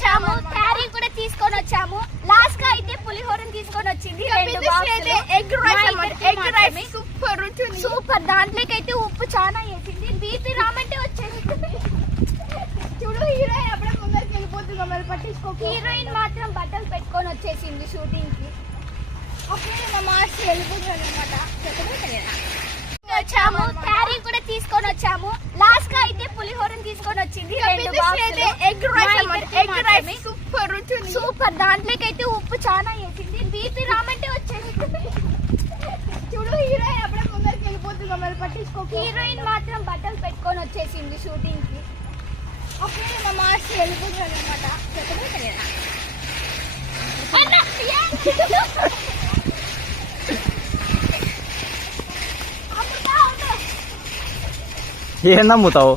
వచ్చాము, క్యారీ కూడా తీసుకొని వచ్చాము. లాస్ట్ గా అయితే పులిహోరని తీసుకొని వచ్చింది. సూపర్. దాంట్లోకి అయితే ఉప్పు చాలా వేసింది. బీపీ రామంటే వచ్చేది. చూడు హీరోయిన్ అప్పుడే ముందరికి వెళ్ళిపోతుంది, మరి పట్టించుకో. హీరోయిన్ మాత్రం బట్టలు పెట్టుకొని వచ్చేసింది షూటింగ్ కి. అప్పుడే నా మార్చి వెళ్ళిపోతుంది అనమాట. వచ్చాము, క్యారీ కూడా తీసుకొని వచ్చాము. లాస్ట్ గా అయితే పులిహోరని తీసుకొని వచ్చింది. సూపర్. దాంట్లోకి అయితే ఉప్పు చాలా వేసింది. బీపీ రామంటే వచ్చేది. చూడు హీరోయిన్ అప్పుడే ముందరికి వెళ్ళిపోతుంది, మరి పట్టించుకో. హీరోయిన్ మాత్రం బట్టలు పెట్టుకొని వచ్చేసింది షూటింగ్ కి. అప్పుడే నా మార్చి వెళ్ళిపోతుంది అనమాట. ఏం నమ్ముతావు?